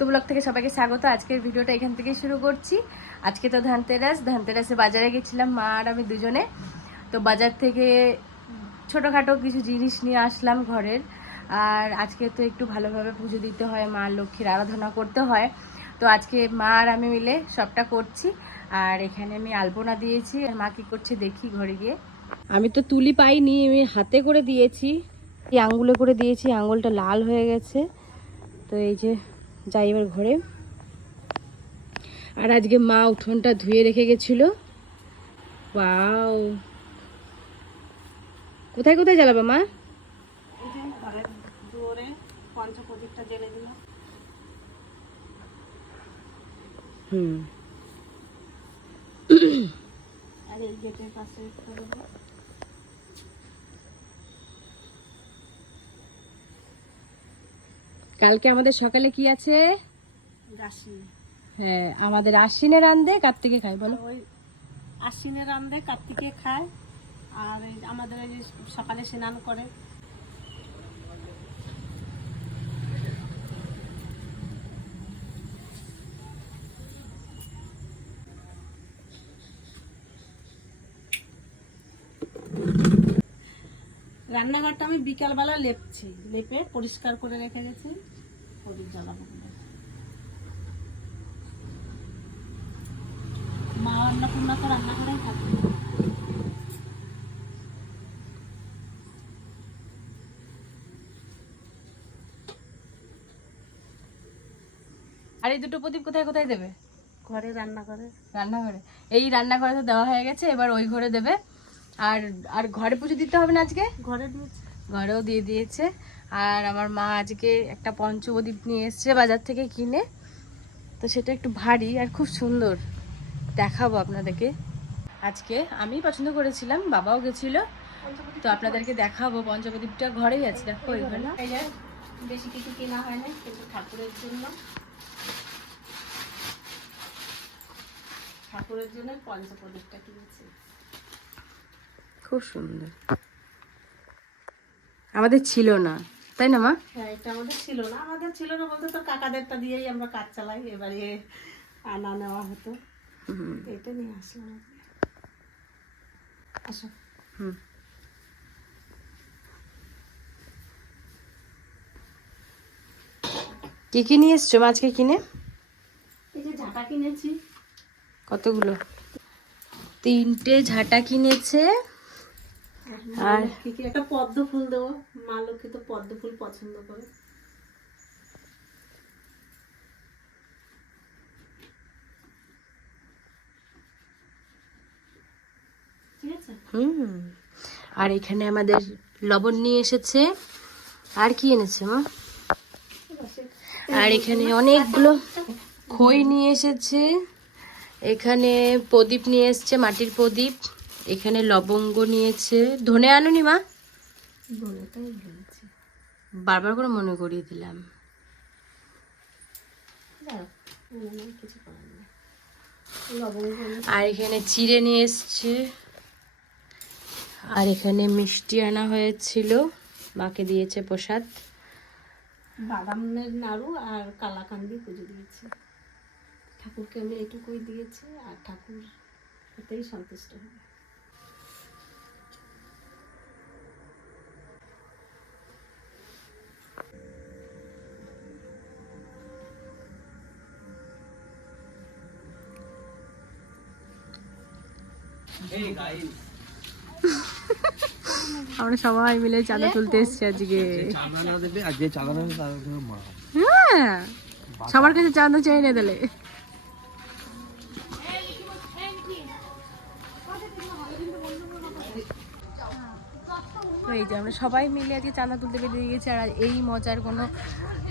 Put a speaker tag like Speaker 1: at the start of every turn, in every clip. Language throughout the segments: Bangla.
Speaker 1: তো ব্লগ থেকে সবাইকে স্বাগত। আজকের ভিডিওটা এখান থেকে শুরু করছি। আজকে তো ধানতেরাস ধানতেরাসে বাজারে গেছিলাম মা আর আমি দুজনে। তো বাজার থেকে ছোটোখাটো কিছু জিনিস নিয়ে আসলাম ঘরের। আর আজকে তো একটু ভালোভাবে পুজো দিতে হয়, মা লক্ষ্মীর আরাধনা করতে হয়। তো আজকে মা আর আমি মিলে সবটা করছি। আর এখানে আমি আলপনা দিয়েছি। আর মা কী করছে দেখি ঘরে গিয়ে। আমি তো তুলি পাইনি, আমি হাতে করে দিয়েছি। আঙ্গুলে করে দিয়েছি আঙ্গুলটা লাল হয়ে গেছে। তো এই যে যাই এবার ঘরে। আর আজকে মা উঠোনটা ধুয়ে রেখে গেছিল। ওয়াও। কোথায় কোথায় জ্বালাবে মা? হুম
Speaker 2: আর এই গেটের পাশে একটা দেবো
Speaker 1: কালকে আমাদের সকালে কি আছে? হ্যাঁ আমাদের আশ্বিনে রান্ধে কার্তিকে খাই বলো।
Speaker 2: ওই আশ্বিনে রান্ধে কার্তিকে খায় আর আমাদের সকালে স্নান করে। রান্নাঘরটা আমি বিকালবেলা লেপছি। লেপে পরিষ্কার করে রেখে গেছি প্রদীপ জ্বালাবো বলে। মা অন্নপূর্ণা তো রান্নাঘরেই থাকে।
Speaker 1: আর এই দুটো প্রদীপ কোথায় কোথায় দেবে?
Speaker 2: ঘরে রান্না করে
Speaker 1: রান্নাঘরে। এই রান্নাঘরে তো দেওয়া হয়ে গেছে এবার ওই ঘরে দেবে। আর আর ঘরে পুজো দিতে হবে না আজকে?
Speaker 2: ঘরে দিয়েছি।
Speaker 1: ঘরেও দিয়ে দিয়েছে। আর আমার মা আজকে একটা পঞ্চপ্রদীপ নিয়ে এসছে বাজার থেকে কিনে। তো সেটা একটু ভারী আর খুব সুন্দর। দেখাবো আপনাদেরকে। আজকে আমি পছন্দ করেছিলাম বাবাও গেছিল। তো আপনাদেরকে দেখাবো পঞ্চপ্রদীপটা ঘরেই আছে। দেখো এখানে
Speaker 2: বেশি কিছু কেনা হয় না কিন্তু ঠাকুরের জন্য। ঠাকুরের জন্য পঞ্চপ্রদীপটা কিনেছি।
Speaker 1: খুব সুন্দর। আমাদের ছিল না তাই না মা?
Speaker 2: হ্যাঁ এটা আমাদের ছিল না। আমাদের ছিল না বলতে তো কাকাদেরটা দিয়েই আমরা কাজ চালাই এবারে আনা নেওয়া হতো। এটা নিয়ে আসলাম আসো।
Speaker 1: হুম। কি কি নিয়ে এসছো আজকে কিনে?
Speaker 2: এই যে ঝাঁটা কিনেছি।
Speaker 1: কতগুলো? তিনটে ঝাঁটা কিনেছে। আর
Speaker 2: কি একটা পদ্ম ফুল দেবো। মা লক্ষ্মী তো পদ্ম ফুল পছন্দ করে।
Speaker 1: হুম। আর এখানে আমাদের লবণ নিয়ে এসেছে। আর কি এনেছে মা? আর এখানে অনেকগুলো খই নিয়ে এসেছে। এখানে প্রদীপ নিয়ে এসছে মাটির প্রদীপ। এখানে লবঙ্গ নিয়েছে। ধনে আনুনি মা? বারবার করে মনে করিয়ে দিলাম। আর এখানে চিড়ে নিয়ে এসছে। আর এখানে মিষ্টি আনা হয়েছিল। মাকে দিয়েছে প্রসাদ।
Speaker 2: বাদামের নাড়ু আর কালাকান্দি পুজো দিয়েছে। ঠাকুরকে আমি এটুকুই দিয়েছি আর ঠাকুর এতেই সন্তুষ্ট হবে।
Speaker 1: আমরা সবাই মিলে চাঁদা তুলতে এসছি আজকে।
Speaker 3: চাঁদা না দেবে আর যে চাঁদা নেবে তার কোনো মা।
Speaker 1: হ্যাঁ। সবার কাছে চাঁদা চাই না দিলে তো এই যে আমরা সবাই মিলে আজকে চাঁদা তুলতে বেরিয়ে গেছি আর এই মজার কোনো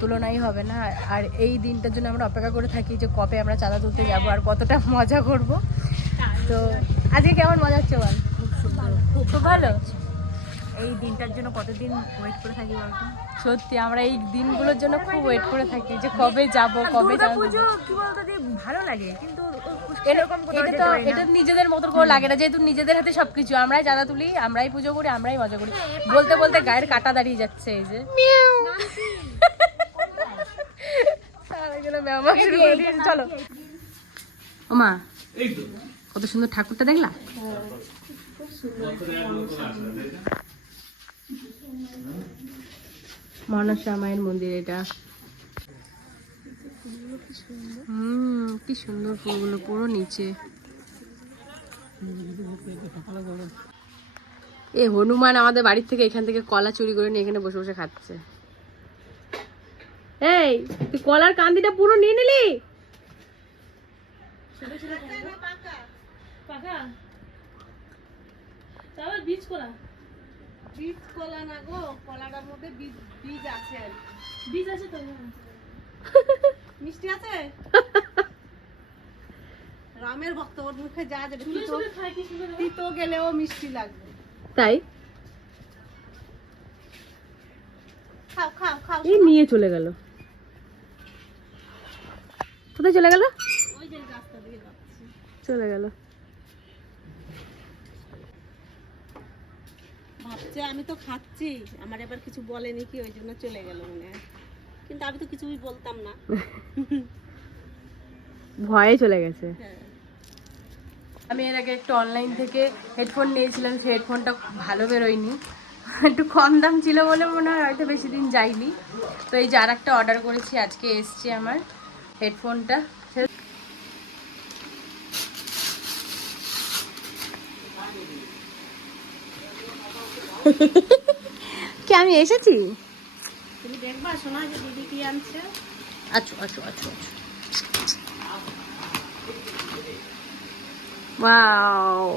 Speaker 1: তুলনাই হবে না। আর এই দিনটার জন্য আমরা অপেক্ষা করে থাকি যে কবে আমরা চাঁদা তুলতে যাব আর কতটা মজা করব। তো আজকে কেমন মজা হচ্ছে বল? খুব ভালো।
Speaker 4: এই দিনটার জন্য কতদিন ওয়েট করে থাকি বলতো?
Speaker 1: সত্যি আমরা এই দিনগুলোর জন্য খুব ওয়েট করে থাকি যে কবে যাব কবে যাব।
Speaker 4: পুজো কি বলতো যে ভালো লাগে কিন্তু
Speaker 1: এটা
Speaker 4: এরকম
Speaker 1: এটা তো এটা নিজেদের মতো করে লাগে না যেহেতু নিজেদের হাতে সবকিছু আমরাই চাঁদা তুলি আমরাই পুজো করি আমরাই মজা করি। বলতে বলতে গায়ের কাটা দাঁড়িয়ে যাচ্ছে এই যে। ম্যামা শুরু কত সুন্দর ঠাকুরটা দেখলা? মনসা মায়ের মন্দির এটা। হুম, কি সুন্দর ফুলগুলো পুরো নিচে। এ, হনুমান আমাদের বাড়ির থেকে এখান থেকে কলা চুরি করে নিয়ে এখানে বসে বসে খাচ্ছে। এই, তুই কলার কান্দিটা পুরো নিয়ে নিলি?
Speaker 2: বীজ কলা? না গো কলাটার মধ্যে বীজ বীজ আছে আর কি। মিষ্টি আছে? রামের ভক্ত ওর মুখে যা যাবে তিতো গেলেও মিষ্টি লাগবে।
Speaker 1: তাই?
Speaker 2: খাও খাও খাও
Speaker 1: এই নিয়ে চলে গেল। কোথায় চলে গেল?
Speaker 2: ওই যে রাস্তা দিয়ে যাচ্ছি।
Speaker 1: চলে গেল।
Speaker 2: ভাবছে আমি তো খাচ্ছি। আমার এবার কিছু বলেনি কি ওই জন্য চলে গেল মনে হয়। কিন্তু আমি তো কিছুই বলতাম না।
Speaker 1: ভয়ে চলে গেছে।
Speaker 2: হ্যাঁ।
Speaker 1: আমি এর আগে একটু অনলাইন থেকে হেডফোন নিয়েছিলাম সেই হেডফোনটা ভালো বেরোয়নি। একটু কম দাম ছিল বলে মনে হয় হয়তো বেশি দিন যায়নি। তো এই যে আর একটা অর্ডার করেছি আজকে এসছে আমার হেডফোনটা কি আমি এসেছি?
Speaker 2: তুমি দেখবা শোনা যে দিদি কি আনছে।
Speaker 1: আচ্ছা আচ্ছা আচ্ছা আচ্ছা ওয়াও।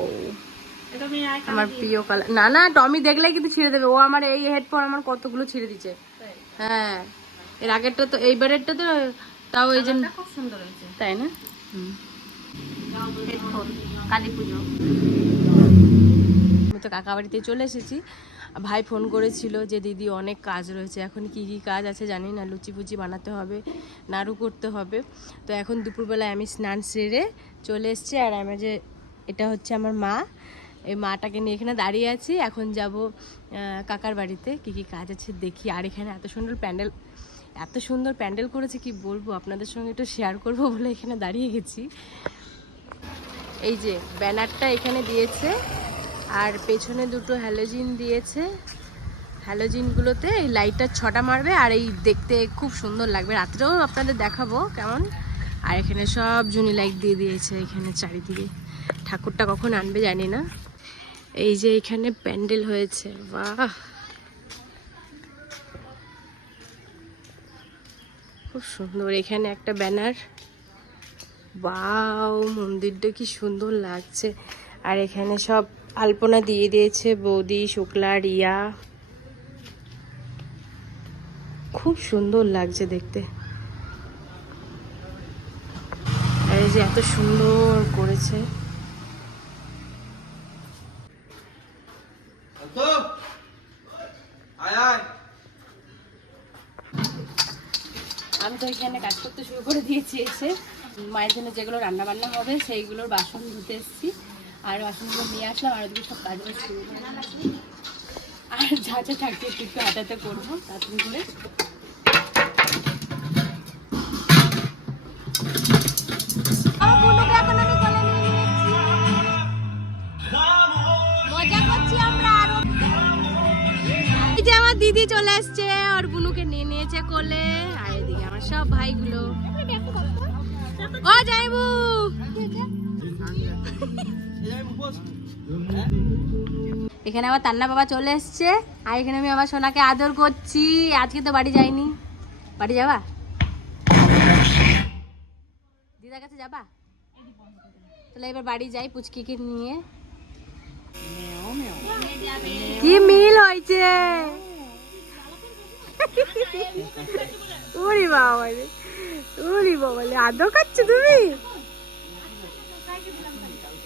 Speaker 1: আমার প্রিয় কালার না না টমি দেখলেই কিন্তু ছিঁড়ে দেবে। ও আমার এই হেডফোন আমার কতগুলো ছিঁড়ে দিচ্ছে হ্যাঁ। এর আগেরটা তো এইবারেরটা তো তাও এই জন্য
Speaker 2: খুব সুন্দর হয়েছে।
Speaker 1: তাই না? হুম।
Speaker 2: হেডফোন কালী পুজো।
Speaker 1: তো কাকা বাড়িতে চলে এসেছি। ভাই ফোন করেছিল যে, দিদি, অনেক কাজ রয়েছে। এখন কি কি কাজ আছে জানি না। লুচি ফুচি বানাতে হবে, নাড়ু করতে হবে। তো এখন দুপুরবেলায় আমি স্নান সেরে চলে এসেছি। আর আমি যে, এটা হচ্ছে আমার মা। এই মাটাকে নিয়ে এখানে দাঁড়িয়ে আছি। এখন যাব কাকার বাড়িতে। কি কি কাজ আছে দেখি। আর এখানে এত সুন্দর প্যান্ডেল, এত সুন্দর প্যান্ডেল করেছে, কি বলব? আপনাদের সঙ্গে একটু শেয়ার করব বলে এখানে দাঁড়িয়ে গেছি। এই যে, ব্যানারটা এখানে দিয়েছে। আর পেছনে দুটো হ্যালোজিন দিয়েছে। হ্যালোজিনগুলোতে এই লাইটটা ছটা মারবে আর এই দেখতে খুব সুন্দর লাগবে। রাত্রেও আপনাদের দেখাবো কেমন। আর এখানে সব জুনি লাইট দিয়ে দিয়েছে এখানে চারিদিকে। ঠাকুরটা কখন আনবে জানি না। এই যে এখানে প্যান্ডেল হয়েছে, বাহ! খুব সুন্দর। এখানে একটা ব্যানার। বাও, মন্দিরটা কি সুন্দর লাগছে। আর এখানে সব আলপনা দিয়ে দিয়েছে বৌদি শুক্লা রিয়া। খুব সুন্দর লাগছে দেখতে। আর এই যে এত সুন্দর করেছে।
Speaker 3: তো আয় আয়।
Speaker 1: আমি তো এখানে কাজ করতে শুরু করে দিয়েছি এসে মায়ের জন্য যেগুলো রান্না বান্না হবে সেইগুলোর বাসন ধুতে এসেছি। আর বাসনগুলো নিয়ে আসলাম আর ওদিকে সব কাজগুলো শুরু করে আর যা যা থাকছে একটু একটু হাতাতে করব তাড়াতাড়ি করে। এই যে আমার দিদি চলে এসছে আর বুনুকে নিয়ে নিয়েছে কোলে। আর এদিকে আমার সব ভাইগুলো। ও যাইবু এখানে আমার তান্না বাবা চলে এসছে, আর এখানে আমি আমার সোনাকে আদর করছি। আজকে তো বাড়ি যাইনি। বাড়ি যাবা? দিদার কাছে যাবা? তাহলে এবার বাড়ি যাই পুচকিকে নিয়ে। কি মিল হয়েছে? ওরে বাবা ওরে বাবা আদর খাচ্ছ তুমি?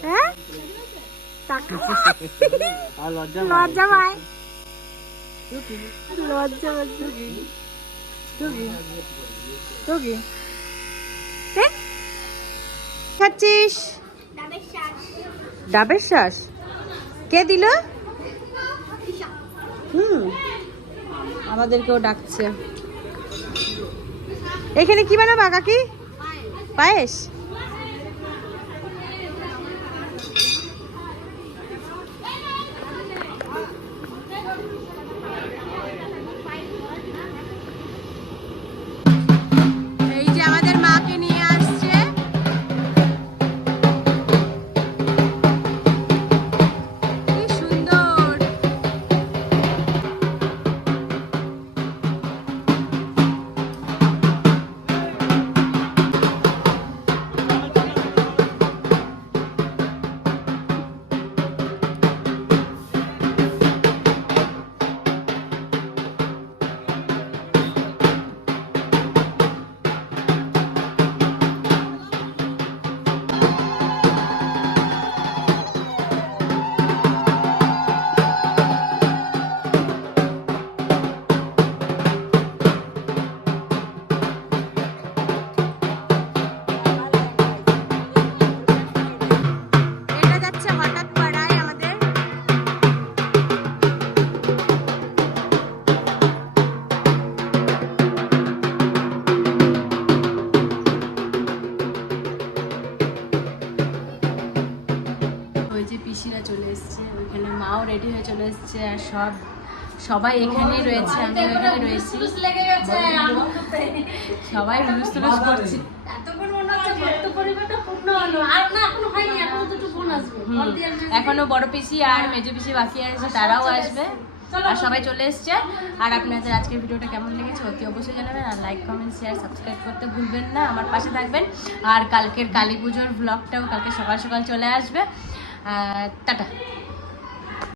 Speaker 1: হ্যাঁ?
Speaker 3: লজ্জা
Speaker 1: খাচ্ছিস? ডাবের শ্বাস কে দিল? হুম। আমাদেরকেও ডাকছে। এখানে কি বানাবা কাকি? পায়েস। সব, সবাই এখানেই রয়েছে, আমি ওইখানে রয়েছি। সবাই হুলুস তুলুস করছে।
Speaker 2: এখনও এখনও।
Speaker 1: এখনও বড় পিসি আর মেজো পিসি বাকি আছে, তারাও আসবে। আর সবাই চলে এসছে। আর আপনাদের আজকের ভিডিওটা কেমন লেগেছে অতি অবশ্যই জানাবেন, আর লাইক কমেন্ট শেয়ার সাবস্ক্রাইব করতে ভুলবেন না, আমার পাশে থাকবেন। আর কালকের কালী পুজোর ব্লগটাও কালকে সকাল সকাল চলে আসবে। টাটা।